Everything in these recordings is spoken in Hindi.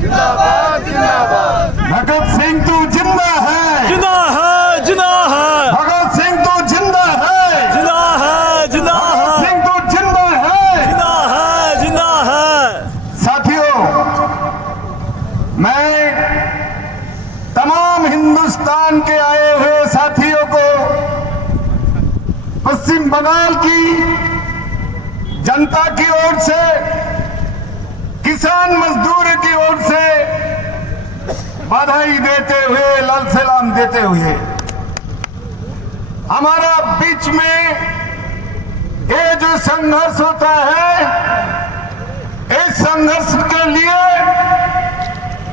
जिंदाबाद जिंदाबाद। भगत सिंह तू जिंदा है, जिंदा है, जिंदा है, भगत सिंह तू जिंदा है, जिंदा है, जिंदा भगत है, सिंह तू जिंदा है, जिंदा है, जिंदा है। साथियों, मैं तमाम हिंदुस्तान के आए हुए साथियों को पश्चिम बंगाल की जनता की ओर से, किसान मजदूर की ओर से बधाई देते हुए, लाल सलाम देते हुए, हमारा बीच में ये जो संघर्ष होता है, इस संघर्ष के लिए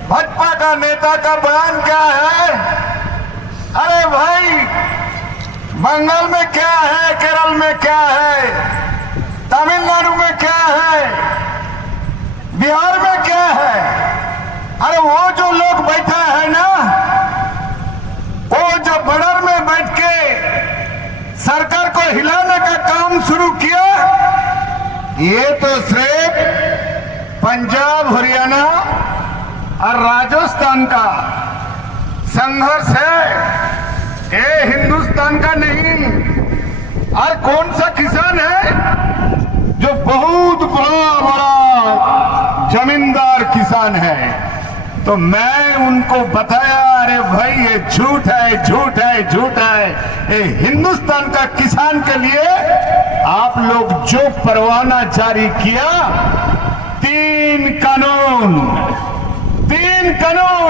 भाजपा का नेता का बयान क्या है? अरे भाई, बंगाल में क्या है, केरल में क्या है, तमिलनाडु में क्या है, बिहार में क्या है? अरे वो जो लोग बैठा है ना, वो जो बॉर्डर में बैठ के सरकार को हिलाने का काम शुरू किया, ये तो सिर्फ पंजाब, हरियाणा और राजस्थान का संघर्ष है, ये हिंदुस्तान का नहीं। और कौन सा किसान है जो बहुत बड़ा बड़ा जमींदार किसान है? तो मैं उनको बताया, अरे भाई ये झूठ है, झूठ है, झूठ है। ये हिंदुस्तान का किसान के लिए आप लोग जो परवाना जारी किया, तीन कानून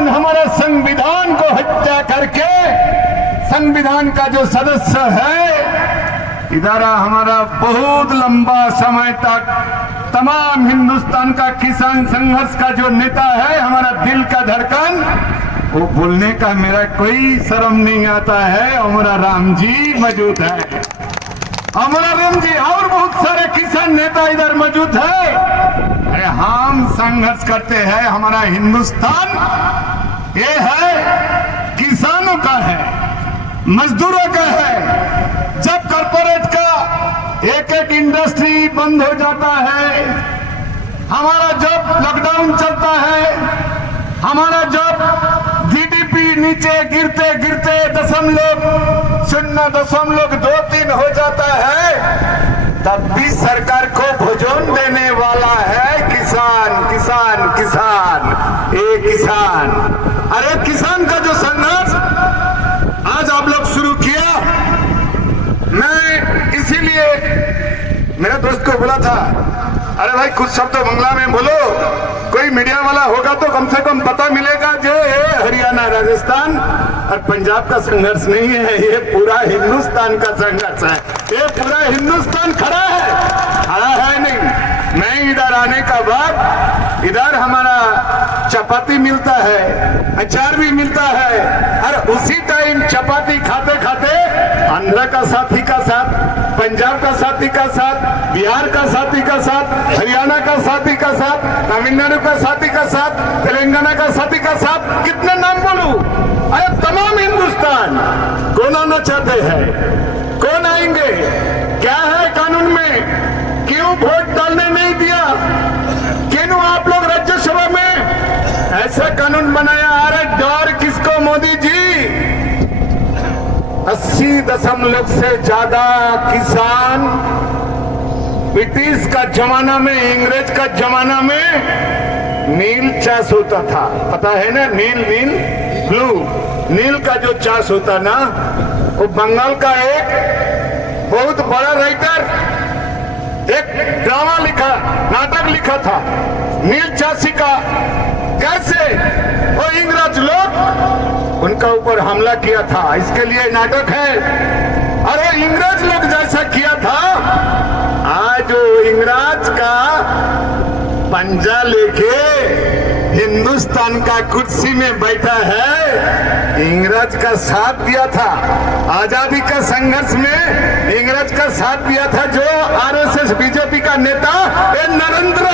हमारे संविधान को हत्या करके, संविधान का जो सदस्य है, इदारा हमारा बहुत लंबा समय तक तमाम हिंदुस्तान का किसान संघर्ष का जो नेता है, हमारा दिल का धड़कन, वो बोलने का मेरा कोई शर्म नहीं आता है, हमारा राम जी मौजूद है, हमारा राम जी और बहुत सारे किसान नेता इधर मौजूद है। अरे हम संघर्ष करते हैं, हमारा हिंदुस्तान ये है, किसानों का है, मजदूरों का है। जब कॉर्पोरेट का एक एक इंडस्ट्री बंद हो जाता है, हमारा जब लॉकडाउन चलता है, हमारा जब जीडीपी नीचे गिरते गिरते 0.23 हो जाता है, तब भी सरकार को भोजन देने वाला है किसान, किसान, किसान, एक किसान। अरे किसान का जो संघर्ष आज आप लोग शुरू किया, मैं इसीलिए मेरे दोस्त को बोला था, अरे भाई कुछ शब्द बंगला में बोलो, कोई मीडिया वाला होगा तो कम से कम पता मिलेगा जो ये हरियाणा, राजस्थान और पंजाब का संघर्ष नहीं है, ये पूरा हिंदुस्तान का संघर्ष है, ये पूरा हिंदुस्तान खड़ा है नहीं। मैं इधर आने का बाद इधर हमारा चपाती मिलता है, अचार भी मिलता है, और उसी टाइम चपाती खाते खाते आंध्र का साथी का साथ, पंजाब का साथी का साथ, बिहार का साथी का साथ, हरियाणा का साथी का साथ, तमिलनाडु का साथी का साथ, तेलंगाना का साथी का साथ, कितने नाम बोलूं? अरे तमाम हिंदुस्तान कौन आना चाहते हैं? कौन आएंगे? क्या है कानून में? क्यों वोट डालने नहीं दिया? क्यों आप लोग राज्यसभा में ऐसा कानून बनाया? अरे डर किसको मोदी जी? 80% से ज्यादा किसान ब्रिटिश का जमाना में, अंग्रेज का जमाना में नील चाष होता था, पता है ना? नील ब्लू नील का जो चाष होता ना, वो बंगाल का एक बहुत बड़ा राइटर एक ड्रामा लिखा, नाटक लिखा था नील चाषी का, कैसे वो इंग्रज लोग उनका ऊपर हमला किया था, इसके लिए नाटक है। अरे इंग्रज लोग जैसा किया था, आज वो इंग्रज का पंजा लेके हिंदुस्तान का कुर्सी में बैठा है, इंग्रज का साथ दिया था आजादी का संघर्ष में, इंग्रज का साथ दिया था जो आरएसएस बीजेपी का नेता नरेंद्र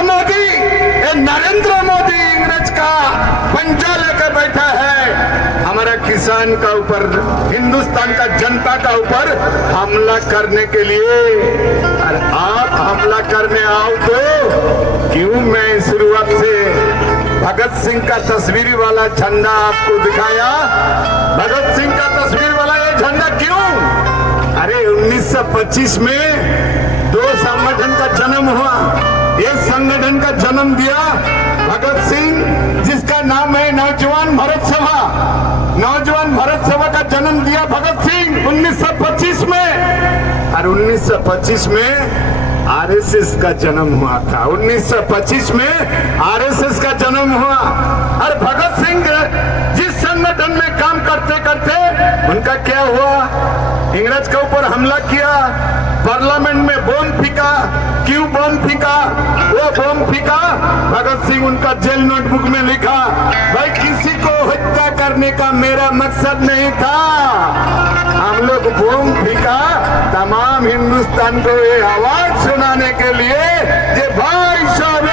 मोदी इंग्रज का पंजा लेकर बैठा है, हमारा किसान का ऊपर, हिंदुस्तान का जनता का ऊपर हमला करने के लिए। और आप हमला करने आओ तो क्यों? मैं शुरुआत से भगत सिंह का तस्वीर वाला झंडा आपको दिखाया। भगत सिंह का तस्वीर वाला ये झंडा क्यों? अरे 1925 में दो संगठन का जन्म हुआ। एक संगठन का जन्म दिया भगत सिंह, जिसका नाम है नौजवान भारत सभा। नौजवान भारत सभा का जन्म दिया भगत सिंह 1925 में। और 1925 में आरएसएस का जन्म हुआ था। 1925 में आरएसएस का जन्म हुआ। और भगत सिंह जिस संगठन में काम करते करते उनका क्या हुआ? इंग्रज के ऊपर हमला किया, पार्लियामेंट में बम फेंका। क्यों बम फेंका? वो बम फेंका, भगत सिंह उनका जेल नोटबुक में लिखा, भाई किसी को हत्या करने का मेरा मकसद नहीं था। हम लोग बम फेंका तमाम हिंदुस्तान को ये आवाज सुनाने के लिए कि भाई साहब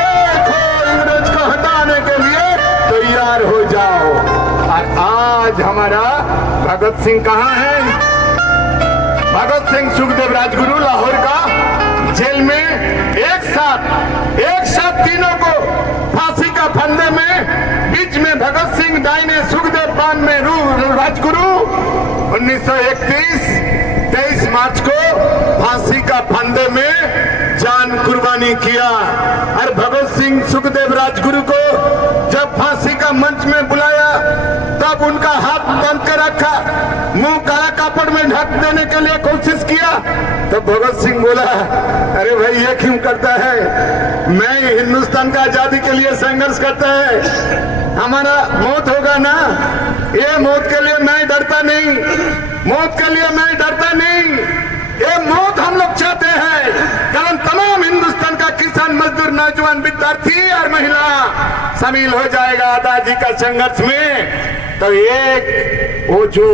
इंग्रज को हटाने के लिए तैयार हो जाओ। और आज हमारा भगत सिंह कहाँ है? भगत सिंह सुखदेव राजगुरु लाहौर का जेल में एक साथ तीनों को फांसी का फंदे में, बीच में भगत सिंह, दाहिने सुखदेव, बान में राजगुरु। 1931 23 मार्च को फांसी का फंदे में जान कुर्बानी किया। और भगत सिंह सुखदेव राजगुरु को जब फांसी का मंच में बुलाया तब उनका हाथ बांध कर रखा, मुंह काला कापड़ में ढक देने के लिए कोशिश किया। तब भगत सिंह बोला, अरे भाई ये क्यों करता है? मैं हिंदुस्तान का आजादी के लिए संघर्ष करता है, हमारा मौत होगा ना, ये मौत के लिए मैं डरता नहीं, मौत के लिए मैं डरता नहीं, ये मौत हम लोग चाहते हैं। कारण तमाम हिंदुस्तान का किसान, मजदूर, नौजवान, विद्यार्थी और महिला शामिल हो जाएगा आजादी का संघर्ष में। तो एक वो जो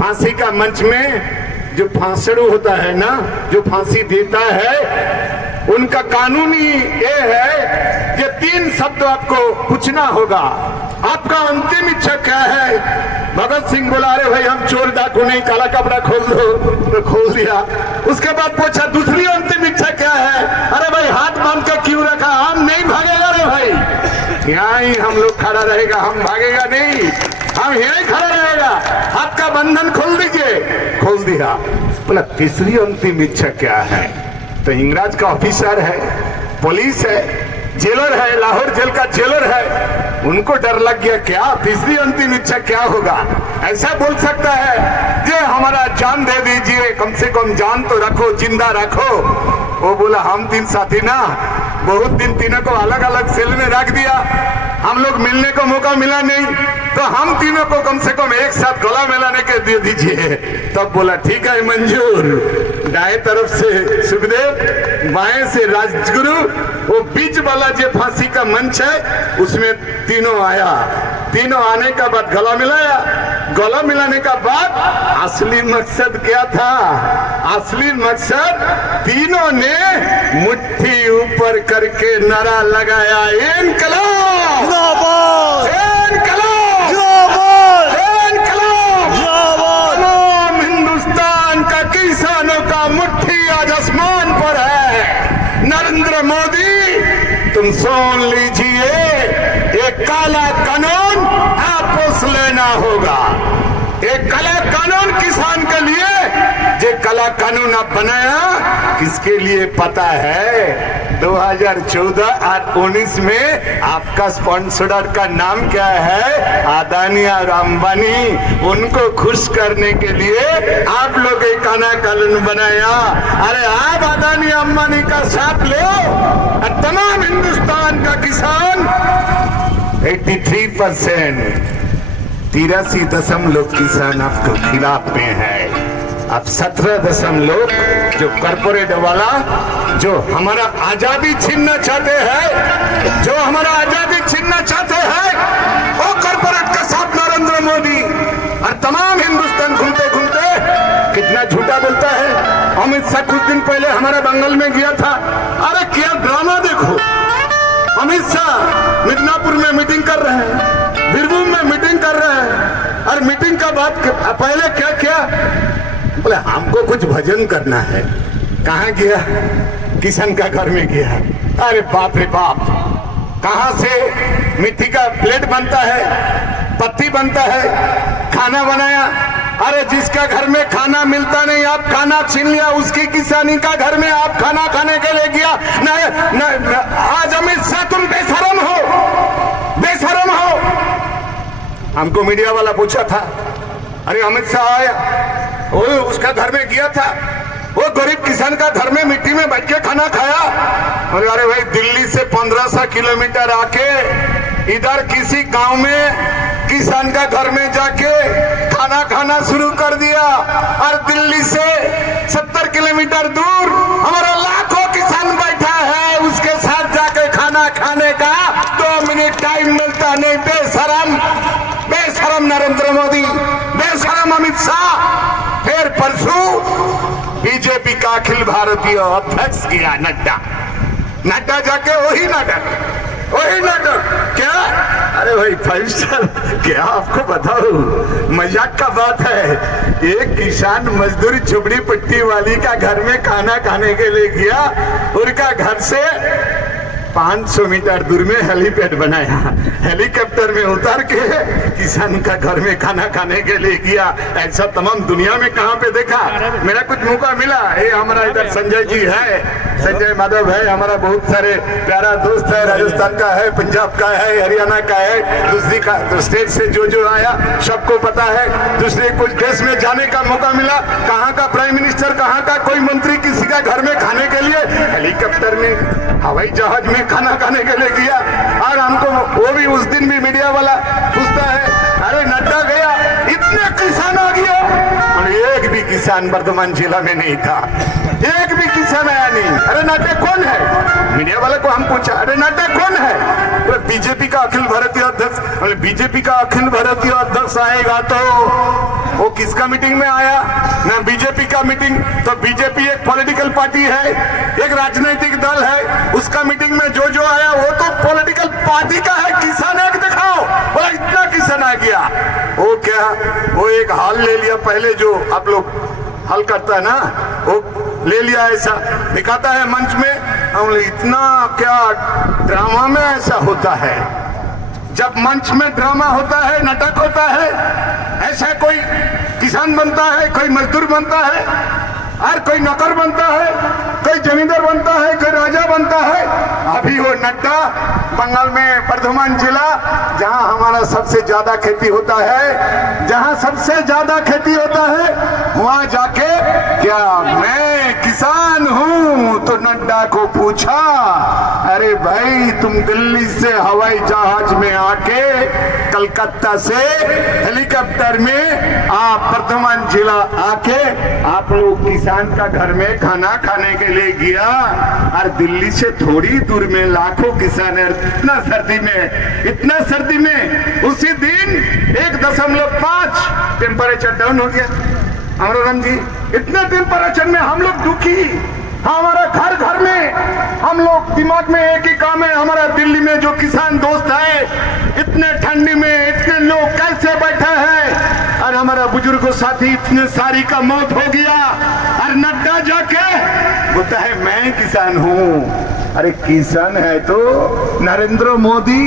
फांसी का मंच में जो फांसड़ू होता है ना, जो फांसी देता है, उनका कानूनी ये है कि 3 शब्द आपको पूछना होगा, आपका अंतिम इच्छा क्या है? भगत सिंह बोला, अरे भाई हम चोर डाकू नहीं, काला कपड़ा खोल दो, तो खोल दिया। उसके बाद पूछा दूसरी अंतिम इच्छा क्या है? अरे भाई हाथ बांध के क्यों रखा? हम नहीं भागेगा रे भाई, यहाँ ही हम लोग खड़ा रहेगा, हम भागेगा नहीं, हम यही खड़ा रहेगा, हाथ का बंधन खोल दीजिए। खोल दिया। बोला तीसरी अंतिम इच्छा क्या है? तो इंग्रज का ऑफिसर है, पुलिस है, जेलर है, लाहौर जेल का जेलर है, उनको डर लग गया, क्या तीसरी अंतिम इच्छा क्या होगा? ऐसा बोल सकता है कि हमारा जान दे दीजिए, कम से कम जान तो रखो, जिंदा रखो। वो बोला हम 3 साथी ना, बहुत दिन तीनों को अलग अलग सेल में रख दिया, हम लोग मिलने को मौका मिला नहीं, तो हम तीनों को कम से कम एक साथ गला मिलाने के दे दीजिए। तब बोला ठीक है मंजूर। दाएं तरफ से सुखदेव, बाएं से राजगुरु, वो बीच वाला जो फांसी का मंच है उसमें तीनों आया। तीनों आने का बाद गला मिलाया। गला मिलाने का बाद असली मकसद क्या था? असली मकसद तीनों ने मुट्ठी ऊपर करके नारा लगाया, इनकलाब जिंदाबाद, इनकलाब जिंदाबाद, इनकलाब। जिंदाबाद। तमाम हिंदुस्तान का किसानों का मुट्ठी आज आसमान पर है। नरेंद्र मोदी तुम सुन लीजिए, एक काला कानून आपको लेना होगा। एक काला कानून किसान के लिए, जो काला कानून आप बनाया किसके लिए पता है? 2014 और 19 में आपका स्पॉन्सर का नाम क्या है? अदानी और अंबानी। उनको खुश करने के लिए आप लोग एक काला कानून बनाया। अरे आप अदानी अंबानी का साथ लो और तमाम हिंदुस्तान का किसान 83% 83 किसान आपको खिलाफ में है। अब 17 जो कॉर्पोरेट वाला जो हमारा आजादी छीनना चाहते हैं, जो हमारा आजादी छीनना चाहते हैं, वो कॉर्पोरेट के साथ नरेंद्र मोदी और तमाम हिंदुस्तान घूमते घूमते कितना झूठा बोलता है। अमित शाह कुछ दिन पहले हमारा बंगाल में गया था। अरे क्या ड्रामा देखो, अमित शाह मिदनापुर में मीटिंग कर रहे हैं, बीरभूम में मीटिंग कर रहे हैं, और मीटिंग का बाद पहले क्या किया? बोले हमको कुछ भजन करना है। कहाँ गया? किशन का घर में गया। अरे बाप रे बाप, कहां से मिट्टी का प्लेट बनता है, पत्ती बनता है, खाना बनाया। अरे जिसका घर में खाना मिलता नहीं, आप खाना छीन लिया, उसकी किसानी का घर में आप खाना खाने के लिए गया। न, आज अमित शाह तुम बेशरम हो, बेशरम हो। हमको मीडिया वाला पूछा था, अरे अमित शाह आया, वो उसका घर में गया था, वो गरीब किसान का घर में मिट्टी में बैठ के खाना खाया। अरे भाई दिल्ली से 1500 किलोमीटर आके इधर किसी गांव में किसान का घर में जाके खाना खाना शुरू कर दिया। और दिल्ली से 70 किलोमीटर दूर हमारा लाखों किसान बैठा है, उसके साथ जाके खाना खाने का 2 मिनट टाइम मिलता नहीं। बेशरम, बेशरम नरेंद्र मोदी, बेशरम अमित शाह। फिर परसों बीजेपी का अखिल भारतीय अध्यक्ष किया नड्डा जाके वही नाटक क्या? अरे भाई 5 स्टार क्या आपको बताऊं, मजाक का बात है। एक किसान मजदूर झुपड़ी पट्टी वाली का घर में खाना खाने के लिए गया, उनका घर से 500 मीटर दूर में हेलीपैड बनाया, हेलीकॉप्टर में उतार के किसान का घर में खाना खाने के लिए किया। ऐसा तमाम दुनिया में कहां पे देखा? मेरा कुछ मौका मिला। ये हमारा इधर संजय जी है, संजय माधव है, हमारा बहुत सारे प्यारा दोस्त है, राजस्थान का है, पंजाब का है, हरियाणा का है, दूसरी का तो स्टेट से जो आया सबको पता है। दूसरे कुछ देश में जाने का मौका मिला, कहाँ का प्राइम मिनिस्टर, कहाँ का कोई मंत्री किसी का घर में खाने के लिए हेलीकॉप्टर में, हवाई जहाज में खाना खाने के लिए गया। और हमको वो भी उस दिन भी मीडिया वाला पूछता है, अरे नड्डा गया, इतने किसान आ गया, और एक भी किसान वर्धमान जिला में नहीं था, एक भी किसान आया नहीं। अरे नड्डा कौन है? मीडिया वाले को हम पूछा, अरे नड्डा कौन है? तो बीजेपी का अखिल भारतीय अध्यक्ष। बीजेपी का अखिल भारतीय अध्यक्ष आएगा तो वो किसका मीटिंग में आया? ना बीजेपी का मीटिंग। तो बीजेपी एक पॉलिटिकल पार्टी है, एक राजनीतिक दल है, उसका मीटिंग में जो आया वो तो पॉलिटिकल पार्टी का है। किसान एक दिखाओ, बोला इतना किसान आ गया। वो क्या, वो एक हाल ले लिया, पहले जो आप लोग हल करता है ना, वो ले लिया, ऐसा दिखाता है मंच में। इतना क्या ड्रामा में ऐसा होता है? जब मंच में ड्रामा होता है, नाटक होता है, ऐसा कोई किसान बनता है, कोई मजदूर बनता है, और कोई नौकर बनता है, कोई जमींदार बनता है, कोई राजा बनता है। अभी वो नड्डा बंगाल में वर्धमान जिला, जहां हमारा सबसे ज्यादा खेती होता है, जहां सबसे ज्यादा खेती होता है, वहां जाके क्या मैं किसान हूं? तो नड्डा को पूछा, अरे भाई तुम दिल्ली से हवाई जहाज में आके कलकत्ता से हेलीकॉप्टर में आप वर्धमान जिला आके आप लोग किसान का घर में खाना खाने के लिए गया। और दिल्ली से थोड़ी दूर में लाखों किसान है, इतना सर्दी में उसी दिन 1.5 टेम्परेचर डाउन हो गया। अमरोराम जी, इतने टेम्परेचर में हम लोग दुखी, हमारा घर घर में हम लोग दिमाग में एक ही काम है, हमारा दिल्ली में जो किसान दोस्त है, इतने ठंडी में इतने लोग कैसे बैठे हैं, और हमारा बुजुर्ग साथी इतने सारी का मौत हो गया। और नड्डा जाके बोलता है मैं किसान हूँ। अरे किसान है तो नरेंद्र मोदी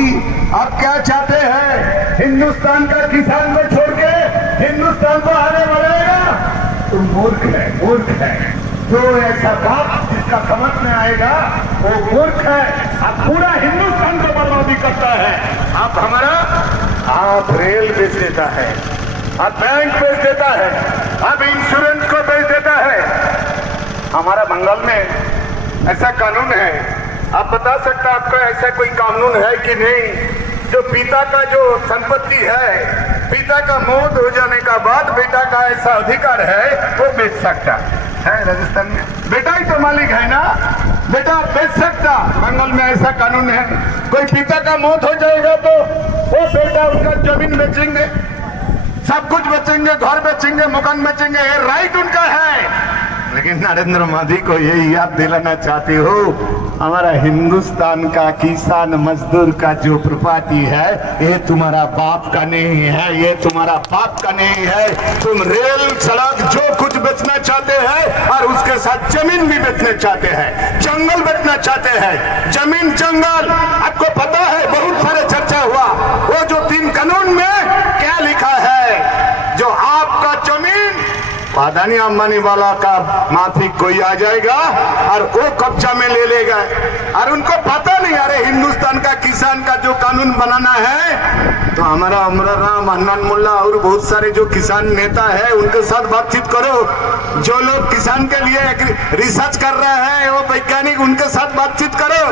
आप क्या चाहते हैं? हिंदुस्तान का किसान को छोड़ के हिंदुस्तान को आने बढ़ेगा? तो मूर्ख है। जो ऐसा बात जिसका समझ में आएगा वो मूर्ख है। आप पूरा हिंदुस्तान को बर्बादी करता है। आप रेल बेच देता है, आप बैंक बेच देता है, आप इंश्योरेंस को बेच देता है। हमारा बंगाल में ऐसा कानून है, आप बता सकते हैं आपका ऐसा कोई कानून है कि नहीं, जो पिता का जो संपत्ति है, पिता का मौत हो जाने का बाद बेटा का ऐसा अधिकार है वो बेच सकता है। राजस्थान में बेटा ही तो मालिक है ना, बेटा बेच सकता। बंगाल में ऐसा कानून है, कोई पिता का मौत हो जाएगा तो वो बेटा उसका जमीन बेचेंगे, सब कुछ बेचेंगे, घर बेचेंगे, मकान बेचेंगे, ये राइट उनका है। लेकिन नरेंद्र मोदी को यही याद दिलाना चाहती हो, हमारा हिंदुस्तान का किसान मजदूर का जो प्रॉपर्टी है ये तुम्हारा बाप का नहीं है, ये तुम्हारा बाप का नहीं है। तुम रेल सड़क जो कुछ बेचना चाहते हैं और उसके साथ जमीन भी बेचना चाहते हैं, जंगल बेचना चाहते हैं, जमीन जंगल। आपको पता है बहुत सारे चर्चा हुआ वो जो 3 कानून में क्या लिखा है, जो आपका जमीन अदानी अंबानी वाला का माफिक कोई आ जाएगा और वो कब्जा में ले लेगा। और उनको पता नहीं, अरे हिंदुस्तान का किसान का जो कानून बनाना है तो हमारा अमर राम, हन्नान मुल्ला और बहुत सारे जो किसान नेता है उनके साथ बातचीत करो। जो लोग किसान के लिए रिसर्च कर रहे हैं वो वैज्ञानिक, उनके साथ बातचीत करो।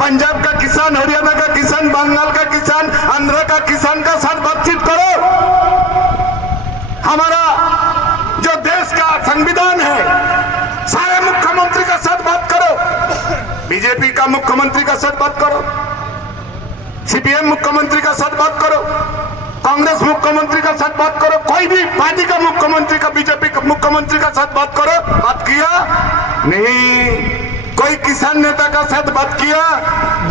पंजाब का किसान, हरियाणा का किसान, बंगाल का किसान, आंध्र का किसान का साथ बातचीत करो। हमारा जो देश का संविधान है, सारे मुख्यमंत्री का साथ बात करो, बीजेपी का मुख्यमंत्री का साथ बात करो, सीपीएम मुख्यमंत्री का साथ बात करो, कांग्रेस मुख्यमंत्री का साथ बात करो, कोई भी पार्टी का मुख्यमंत्री का, बीजेपी का मुख्यमंत्री का साथ बात करो। बात किया नहीं। कोई किसान नेता का साथ बात किया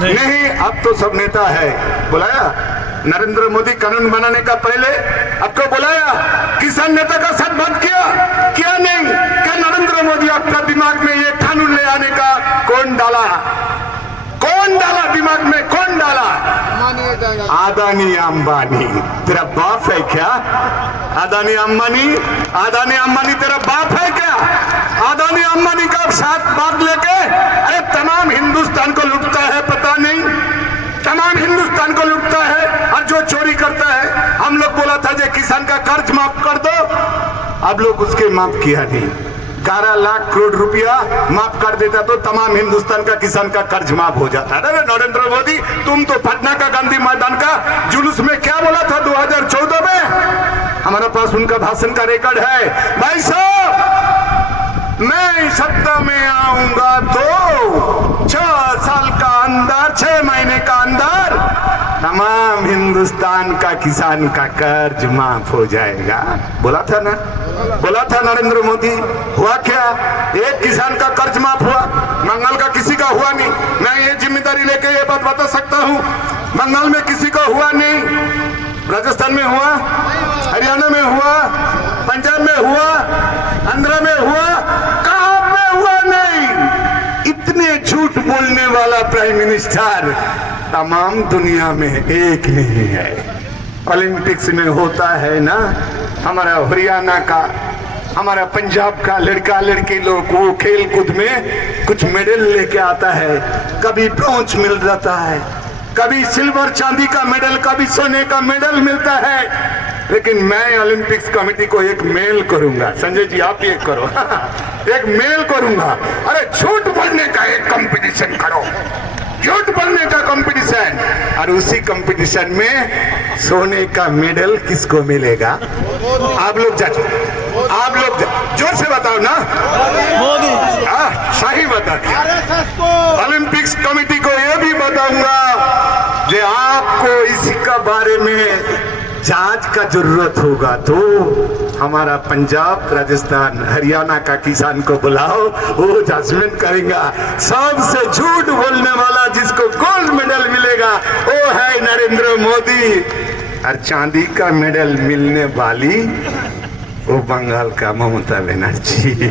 नहीं। अब तो सब नेता है। बुलाया नरेंद्र मोदी कानून बनाने का पहले आपको बुलाया, किसान नेता का साथ बात किया क्या नहीं? क्या नरेंद्र मोदी आपका दिमाग में ये कानून ले आने का कौन डाला? कौन डाला दिमाग में? कौन डाला? अदानी अंबानी तेरा बाप है क्या? अदानी अंबानी तेरा बाप है क्या? अदानी अंबानी का साथ बात लेके अरे तमाम हिंदुस्तान को लूटता है, पता नहीं तमाम हिंदुस्तान को लूटता है। और जो चोरी करता है, हम लोग बोला था जो किसान का कर्ज माफ कर दो, अब लोग उसके माफ किया नहीं। 11 लाख करोड़ रुपया माफ कर देता तो तमाम हिंदुस्तान का किसान का कर्ज माफ हो जाता। अरे नरेंद्र मोदी, तुम तो पटना का गांधी मैदान का जुलूस में क्या बोला था 2014 में? हमारे पास उनका भाषण का रिकॉर्ड है। भाई साहब, मैं सत्ता में आऊंगा तो 6 साल का अंदर, 6 महीने का अंदर तमाम हिंदुस्तान का किसान का कर्ज माफ हो जाएगा। बोला था ना, बोला था नरेंद्र मोदी। हुआ क्या? एक किसान का कर्ज माफ हुआ, बंगाल का किसी का हुआ नहीं। मैं ये जिम्मेदारी लेके ये बात बता सकता हूँ, बंगाल में किसी का हुआ नहीं, राजस्थान में हुआ, हरियाणा में हुआ, पंजाब में हुआ, आंध्र में हुआ, कहां पे हुआ नहीं? इतने झूठ बोलने वाला प्राइम मिनिस्टर तमाम दुनिया में एक नहीं है। ओलंपिक्स में होता है ना, हमारा हरियाणा का, हमारा पंजाब का लड़का लड़की लोग वो खेल कूद में कुछ मेडल लेके आता है, कभी ब्रॉन्ज मिल जाता है, कभी सिल्वर चांदी का मेडल, कभी सोने का मेडल मिलता है। लेकिन मैं ओलंपिक्स कमेटी को एक मेल करूंगा, संजय जी आप ये करो एक मेल करूंगा, अरे झूठ बोलने का एक कंपटीशन करो, झूठ बोलने का कंपटीशन, और उसी कंपटीशन में सोने का मेडल किसको मिलेगा? आप लोग जोर से बताओ ना, मोदी। सही बता दिया। ओलंपिक्स कमेटी को यह भी बताऊंगा कि आपको इसका बारे में जांच का जरूरत होगा तो हमारा पंजाब, राजस्थान, हरियाणा का किसान को बुलाओ, वो जजमेंट करेगा। सबसे झूठ बोलने वाला जिसको गोल्ड मेडल मिलेगा वो है नरेंद्र मोदी, और चांदी का मेडल मिलने वाली वो बंगाल का ममता बनर्जी,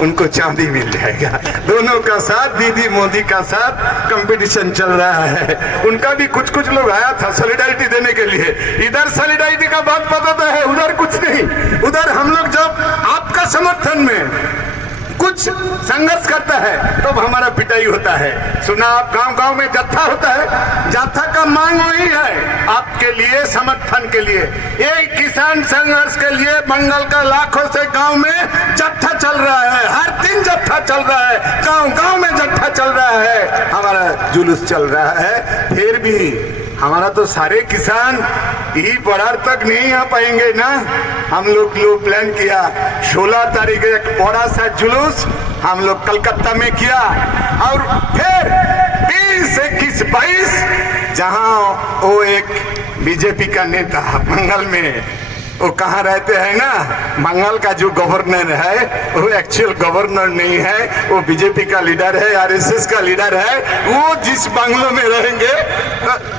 उनको चांदी मिल जाएगा। दोनों का साथ, दीदी मोदी का साथ कंपटीशन चल रहा है। उनका भी कुछ कुछ लोग आया था सॉलिडारिटी देने के लिए, इधर सॉलिडारिटी का बात पता है, उधर कुछ नहीं। उधर हम लोग जब आपका समर्थन में कुछ संघर्ष करता है तब तो हमारा पिटाई होता है। सुना आप गांव गांव में जत्था होता है, जत्था का मांग वही है आपके लिए, समर्थन के लिए। ये किसान संघर्ष के लिए बंगाल का लाखों से गांव में जत्था चल रहा है, हर दिन जत्था चल रहा है, गांव गांव में जत्था चल रहा है, हमारा जुलूस चल रहा है। फिर भी हमारा तो सारे किसान यही बड़ार तक नहीं आ पाएंगे ना। हम लोग प्लान किया 16 तारीख एक बड़ा सा जुलूस हम लोग कलकत्ता में किया, और फिर 20, 21, 22 जहां वो एक बीजेपी का नेता बंगाल में वो कहाँ रहते हैं ना, बंगाल का जो गवर्नर है वो एक्चुअल गवर्नर नहीं है, वो बीजेपी का लीडर है, आरएसएस का लीडर है। वो जिस बंगलों में रहेंगे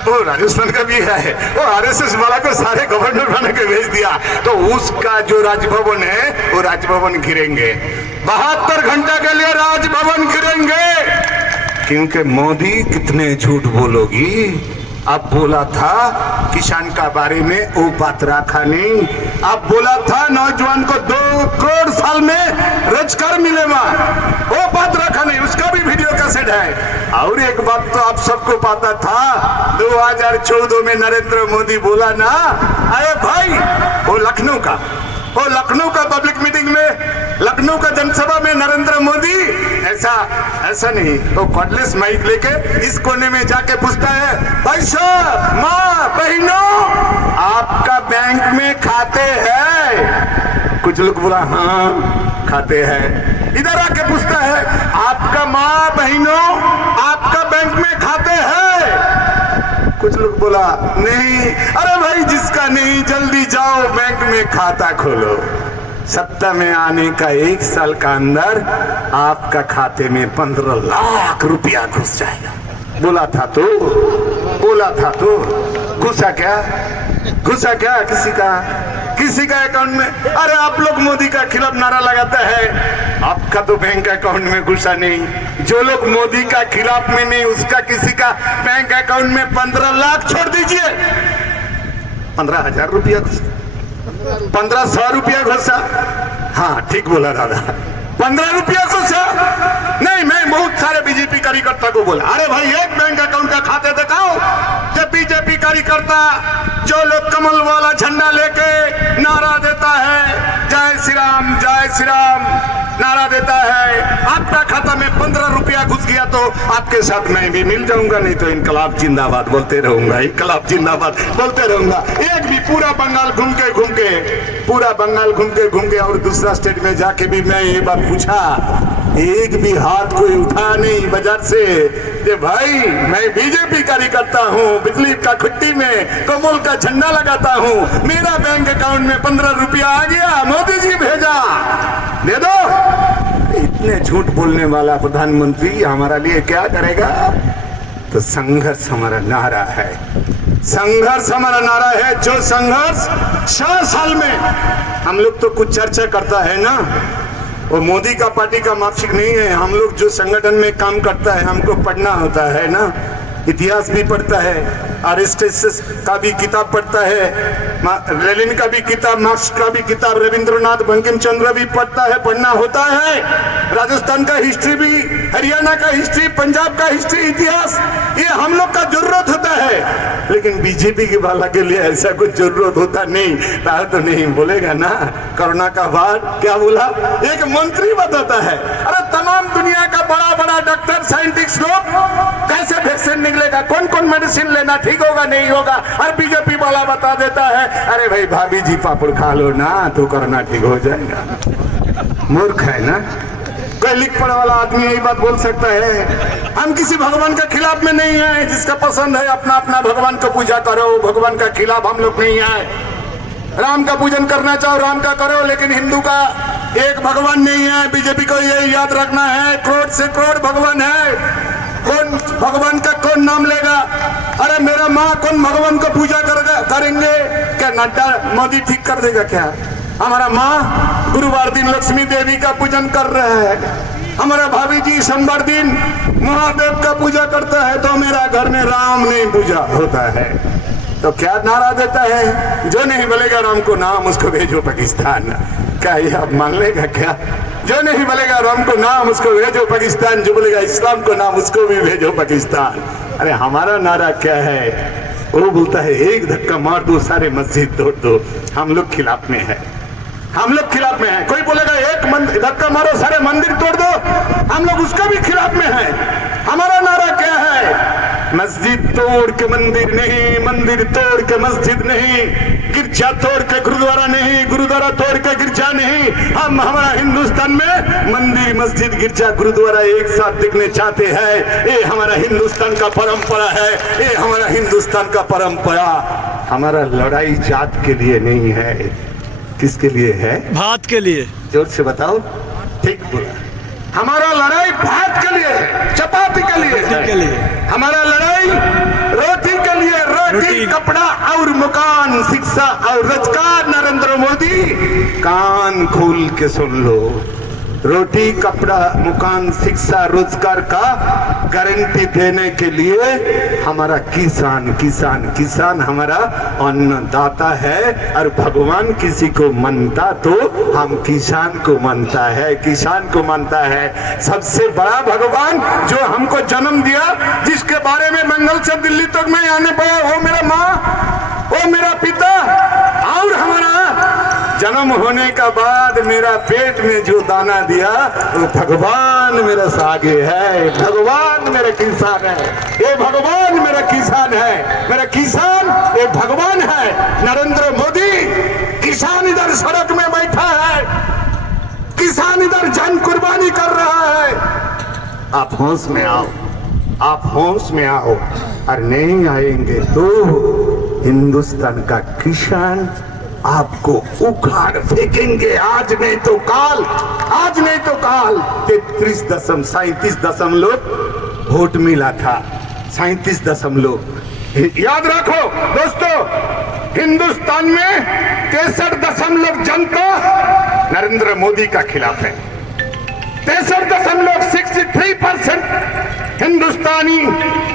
वो राजस्थान का भी है, वो आरएसएस वाला को सारे गवर्नर बना के भेज दिया, तो उसका जो राजभवन है वो राजभवन गिरेंगे। 72 घंटा के लिए राजभवन गिरेंगे, क्योंकि मोदी कितने झूठ बोलोगी। अब बोला था किसान का बारे में, वो बात रखा नहीं। अब बोला था नौजवान को 2 करोड़ साल में रोजगार मिलेगा, वो बात रखा नहीं, उसका भी वीडियो कैसेट है। और एक बात तो आप सबको पता था, 2014 में नरेंद्र मोदी बोला ना, अरे भाई वो लखनऊ का पब्लिक मीटिंग में, लखनऊ का जनसभा में नरेंद्र मोदी ऐसा नहीं, तो कॉर्डलेस माइक लेके इस कोने में जाके पूछता है, भाई साहब, माँ, बहनों, आपका बैंक में खाते हैं? कुछ लोग बोला हाँ खाते हैं। इधर आके पूछता है, आपका माँ बहनों आपका बैंक में खाते हैं? कुछ लोग बोला नहीं। अरे भाई जिसका नहीं, जल्दी जाओ बैंक में खाता खोलो। सत्ता में आने का 1 साल का अंदर आपका खाते में 15 लाख रुपया घुस जाएगा। बोला था तो घुसा क्या किसी का अकाउंट में? अरे आप लोग मोदी का खिलाफ नारा लगाता है, आपका तो बैंक अकाउंट में घुसा नहीं। जो लोग मोदी का खिलाफ में नहीं, उसका किसी का बैंक अकाउंट में 15 लाख छोड़ दीजिए, 15,000 रुपया घुसा, 1500 रुपया घुसा। हाँ ठीक बोला दादा, 15 रुपया घुसा नहीं। मैं बहुत सारे बीजेपी कार्यकर्ता को बोला, अरे भाई एक बैंक अकाउंट का खाते दिखाओ। जब बीजेपी कार्यकर्ता जो लोग कमल वाला झंडा लेके नारा देता है, जय श्री राम नारा देता है, आपका खाता में 15 रुपया घुस गया तो आपके साथ मैं भी मिल जाऊंगा, नहीं तो इनकलाब जिंदाबाद बोलते रहूंगा, इनकलाब जिंदाबाद बोलते रहूंगा। एक भी पूरा बंगाल घूम के और दूसरा स्टेट में जाके भी मैं ये बात पूछा, एक भी हाथ कोई उठा नहीं बाजार से कि भाई मैं बीजेपी कार्यकर्ता हूँ, बिजली का खुट्टी में कमल का झंडा लगाता हूँ, मेरा बैंक अकाउंट में 15 रुपया आ गया, मोदी जी भेजा, दे दो। इतने झूठ बोलने वाला प्रधानमंत्री हमारा लिए क्या करेगा? तो संघर्ष हमारा नारा है, जो संघर्ष 6 साल में हम लोग तो कुछ चर्चा करता है ना, वो मोदी का पार्टी का मार्कशीट नहीं है। हम लोग जो संगठन में काम करता है, हमको पढ़ना होता है ना, इतिहास भी पढ़ता है, आरएसएस का भी किताब पढ़ता है, लेनिन का भी किताब, मार्क्स का भी किताब, रविंद्रनाथ बंकिम चंद्र भी पढ़ना होता है, राजस्थान का हिस्ट्री भी, हरियाणा का हिस्ट्री, पंजाब का हिस्ट्री, इतिहास, ये हम लोग का जरूरत होता है। लेकिन बीजेपी के वाला के लिए ऐसा कुछ जरूरत होता नहीं, तो नहीं बोलेगा ना। कोरोना का बाद क्या बोला, एक मंत्री बताता है, अरे तमाम दुनिया का बड़ा डॉक्टर साइंटिस्ट लोग कैसे वैक्सीन निकलेगा, कौन कौन मेडिसिन लेना, ठीक होगा नहीं होगा, और बीजेपी वाला बता देता है, अरे भाई भाभी जी पापड़ खा लो ना तो कोरोना ठीक हो जाएगा। मूर्ख है ना, कोई लिख पढ़ वाला आदमी यही बात बोल सकता है। हम किसी भगवान के खिलाफ में नहीं है, जिसका पसंद है अपना अपना भगवान को पूजा करो, भगवान का खिलाफ हम लोग नहीं है। राम का पूजन करना चाहो राम का करो, लेकिन हिंदू का एक भगवान नहीं है। बीजेपी को यही याद रखना है, करोड़ से करोड़ भगवान है, कौन भगवान का कौन नाम लेगा? अरे मेरा माँ कौन भगवान को पूजा करेंगे क्या? नड्डा मोदी ठीक कर देगा क्या? हमारा माँ गुरुवार दिन लक्ष्मी देवी का पूजन कर रहा है, हमारा भाभी जी सोमवार दिन महादेव का पूजा करता है, तो मेरा घर में राम नहीं पूजा होता है। तो क्या नारा देता है, जो नहीं बोलेगा राम को नाम उसको भेजो पाकिस्तान। क्या ये आप मान लेगा क्या? जो नहीं बोलेगा राम को नाम उसको भेजो पाकिस्तान, जो बोलेगा इस्लाम को नाम उसको भी भेजो पाकिस्तान। अरे हमारा नारा क्या है? वो बोलता है एक धक्का मार दो सारे मस्जिद तोड़ दो। हम लोग खिलाफ में है, हम लोग खिलाफ में है। कोई बोलेगा एक धक्का मारो सारे मंदिर तोड़ दो, हम लोग उसका भी खिलाफ में है। हमारा नारा क्या है? मस्जिद तोड़ के मंदिर नहीं, मंदिर तोड़ के मस्जिद नहीं, गिरजा तोड़ के गुरुद्वारा नहीं, गुरुद्वारा तोड़ के गिरजा नहीं। हम हमारा हिंदुस्तान में मंदिर मस्जिद गिरजा गुरुद्वारा एक साथ दिखने चाहते हैं। ये हमारा हिंदुस्तान का परंपरा है, ये हमारा हिंदुस्तान का परंपरा। हमारा लड़ाई जात के लिए नहीं है, किसके लिए है? भात के लिए। जोर से बताओ। ठीक बोला। हमारा लड़ाई भात के लिए है, चपाती के लिए है। के लिए हमारा लड़ाई रोटी के लिए, रोटी कपड़ा और मकान, शिक्षा और रोजगार। नरेंद्र मोदी कान खोल के सुन लो, रोटी कपड़ा मकान शिक्षा रोजगार का गारंटी देने के लिए हमारा किसान किसान किसान हमारा अन्नदाता है। और भगवान किसी को मानता तो हम किसान को मानता है, किसान को मानता है। सबसे बड़ा भगवान जो हमको जन्म दिया, जिसके बारे में मंगल से दिल्ली तक मैं आने पाया, वो मेरा माँ, वो मेरा पिता। और हमारा जन्म होने का बाद मेरा पेट में जो दाना दिया, वो भगवान मेरा सागे है, भगवान मेरा किसान है। ये भगवान मेरा किसान है, मेरा किसान ये भगवान है। नरेंद्र मोदी किसान इधर सड़क में बैठा है, किसान इधर जन कुर्बानी कर रहा है। आप होश में आओ, आप होश में आओ। और नहीं आएंगे तो हिंदुस्तान का किसान आपको उखाड़ फेंकेंगे। आज नहीं तो काल, आज नहीं तो काल। 33.37 वोट मिला था, 37 याद रखो दोस्तों, हिंदुस्तान में 63 जनता नरेंद्र मोदी का खिलाफ है। 63.63% हिंदुस्तानी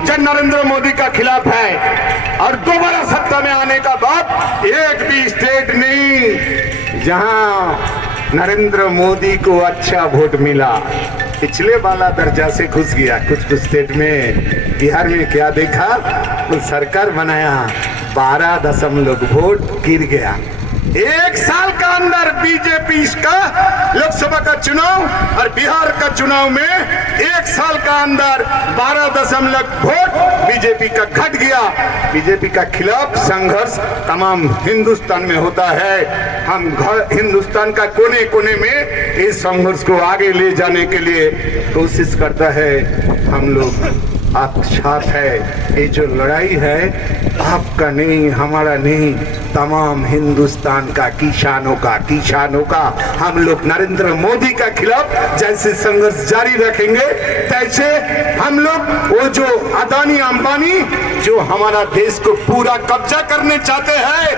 जन नरेंद्र मोदी का खिलाफ है। और दोबारा सत्ता में आने का बाद एक भी स्टेट नहीं जहां नरेंद्र मोदी को अच्छा वोट मिला। पिछले वाला दर्जा से घुस गया कुछ कुछ स्टेट में। बिहार में क्या देखा, वो सरकार बनाया, 12 वोट गिर गया। एक साल का अंदर बीजेपी का लोकसभा का चुनाव और बिहार का चुनाव में एक साल का अंदर 12 वोट बीजेपी का घट गया। बीजेपी का खिलाफ संघर्ष तमाम हिंदुस्तान में होता है। हम हिंदुस्तान का कोने कोने में इस संघर्ष को आगे ले जाने के लिए कोशिश करता है। हम लोग आप साथ है। ये जो लड़ाई है आपका नहीं, हमारा नहीं, तमाम हिंदुस्तान का किसानों का। हम लोग नरेंद्र मोदी का खिलाफ जैसे संघर्ष जारी रखेंगे, तैसे हम लोग वो जो अदानी अंबानी जो हमारा देश को पूरा कब्जा करने चाहते हैं,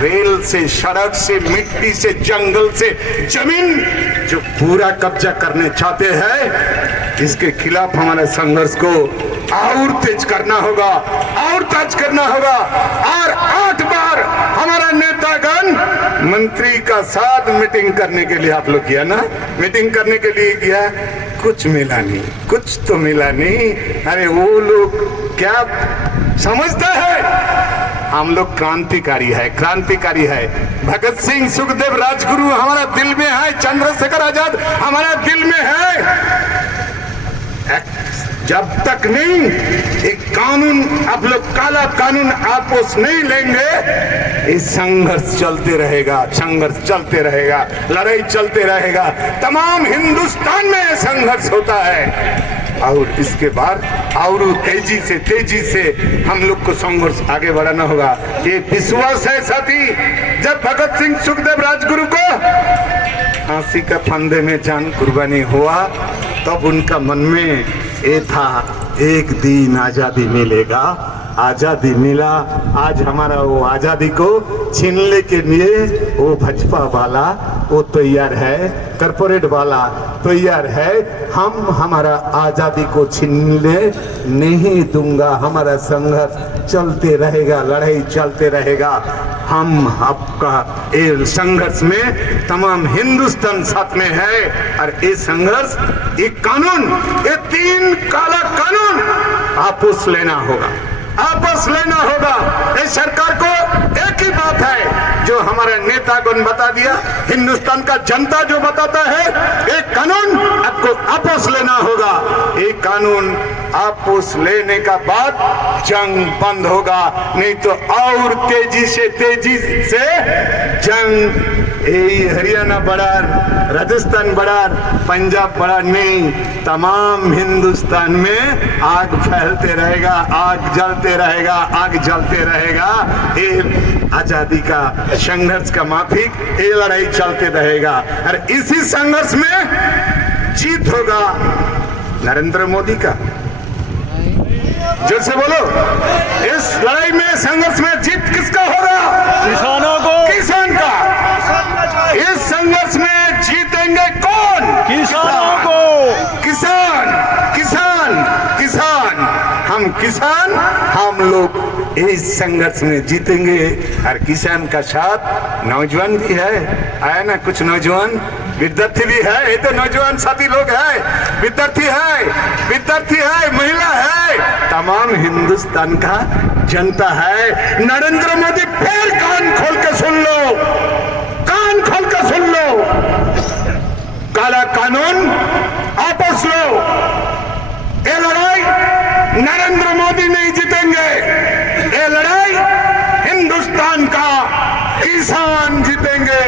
रेल से, सड़क से, मिट्टी से, जंगल से, जमीन जो पूरा कब्जा करने चाहते हैं, इसके खिलाफ हमारे संघर्ष को और तेज करना होगा, और तेज करना होगा। और 8 बार हमारा नेतागण मंत्री का साथ मीटिंग करने के लिए आप लोग किया ना, मीटिंग करने के लिए किया, कुछ मिला नहीं, कुछ तो मिला नहीं। अरे वो लोग क्या समझता है, हम लोग क्रांतिकारी है, क्रांतिकारी है। भगत सिंह, सुखदेव, राजगुरु हमारा दिल में है, चंद्रशेखर आजाद हमारा दिल में है। जब तक नहीं एक कानून आप लोग काला कानून आपस नहीं लेंगे, इस संघर्ष चलते रहेगा, संघर्ष चलते रहेगा, लड़ाई चलते रहेगा। तमाम हिंदुस्तान में यह संघर्ष होता है। और इसके बाद और तेजी से हम लोग को संघर्ष आगे बढ़ाना होगा। ये विश्वास है साथी। जब भगत सिंह, सुखदेव, राजगुरु को फांसी का फंदे में जान कुर्बानी हुआ, तब उनका मन में ये था एक दिन आजादी मिलेगा, आजादी मिला। आज हमारा वो आजादी को छीनने के लिए वो भाजपा वाला वो तैयार है, कॉर्पोरेट वाला तैयार है। हम हमारा आजादी को छीनने नहीं दूंगा। हमारा संघर्ष चलते रहेगा, लड़ाई चलते रहेगा। हम आपका ये संघर्ष में तमाम हिंदुस्तान साथ में है। और ये संघर्ष, ये कानून, ये 3 काला कानून आपस लेना होगा, आपस लेना होगा। इस सरकार को एक ही बात है जो हमारे नेता नेतागण बता दिया, हिंदुस्तान का जनता जो बताता है, एक कानून आपको आपस लेना होगा। एक कानून आपस लेने का बाद जंग बंद होगा, नहीं तो और तेजी से जंग हरियाणा बड़ा, राजस्थान बड़ा, पंजाब बड़ा नहीं, तमाम हिंदुस्तान में आग फैलते रहेगा, आग जलते रहेगा, आग जलते रहेगा। ये आजादी का संघर्ष का माफिक ये लड़ाई चलते रहेगा और इसी संघर्ष में जीत होगा नरेंद्र मोदी का। जोर से बोलो, इस लड़ाई में संघर्ष में जीत किसका होगा? किसानों को, किसान का। इस संघर्ष में जीतेंगे कौन? किसानों को। किसान, किसान, किसान, हम किसान, हम लोग इस संघर्ष में जीतेंगे। और किसान का साथ नौजवान भी है, आया ना, कुछ नौजवान विद्यार्थी भी है, ये तो नौजवान साथी लोग है, विद्यार्थी है, महिला है, तमाम हिंदुस्तान का जनता है। नरेंद्र मोदी फिर कान खोल के सुन लो, कान खोल के सुन लो, काला कानून आपस लो। ये लड़ाई नरेंद्र मोदी नहीं जीतेंगे, ये लड़ाई हिंदुस्तान का किसान जीतेंगे।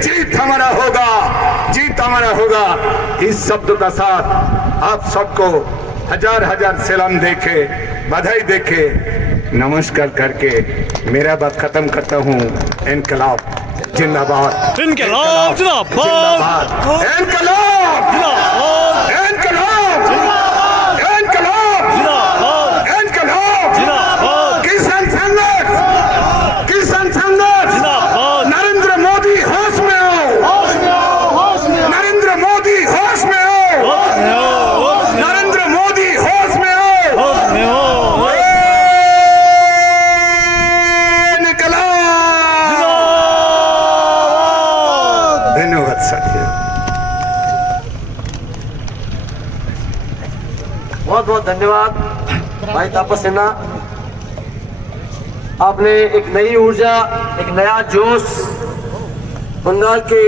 जीत हमारा होगा, जीत हमारा होगा। इस शब्द का साथ आप सबको हजार हजार सलाम देके, बधाई देके, नमस्कार करके मेरा बात खत्म करता हूँ। इनकलाब जिंदाबाद, इनकलाब जिंदाबाद, इनकलाब, इनकलाब, इनकलाब, इनकलाब, किसान संघर्ष, किसान संघर्ष। नरेंद्र मोदी होश में आओ, नरेंद्र मोदी होश में आओ, नरेंद्र मोदी होश में आओ। धन्यवाद साथियों, बहुत बहुत धन्यवाद भाई तापस सिन्हा। आपने एक नई ऊर्जा, एक नया जोश बंगाल के